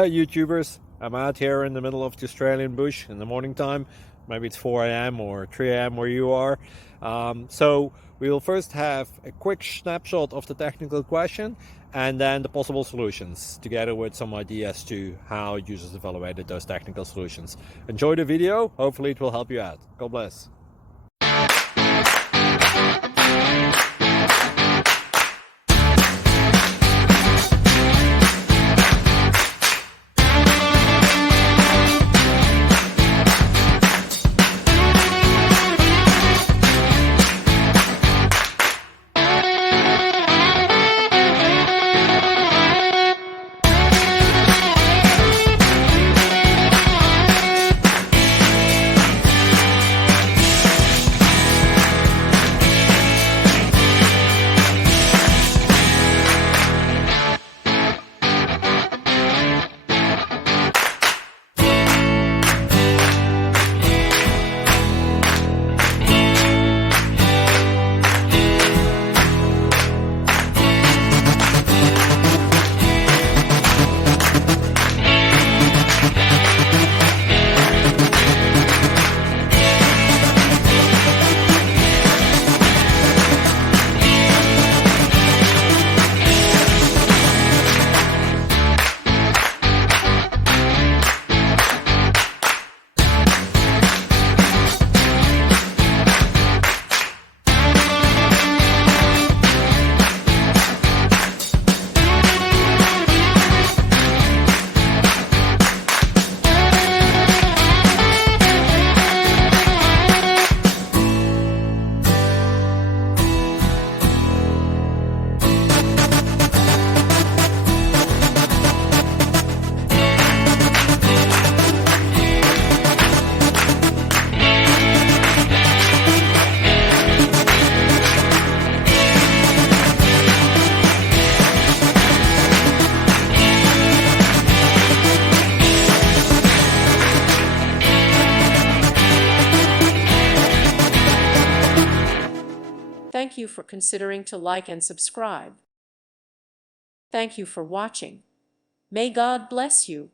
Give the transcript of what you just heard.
Hey YouTubers, I'm out here in the middle of the Australian bush in the morning time. Maybe it's 4 a.m. or 3 a.m. where you are. So we'll first have a quick snapshot of the technical question and then the possible solutions, together with some ideas to how users evaluated those technical solutions. Enjoy the video, hopefully it will help you out. God bless. Thank you for considering to like and subscribe. Thank you for watching. May God bless you.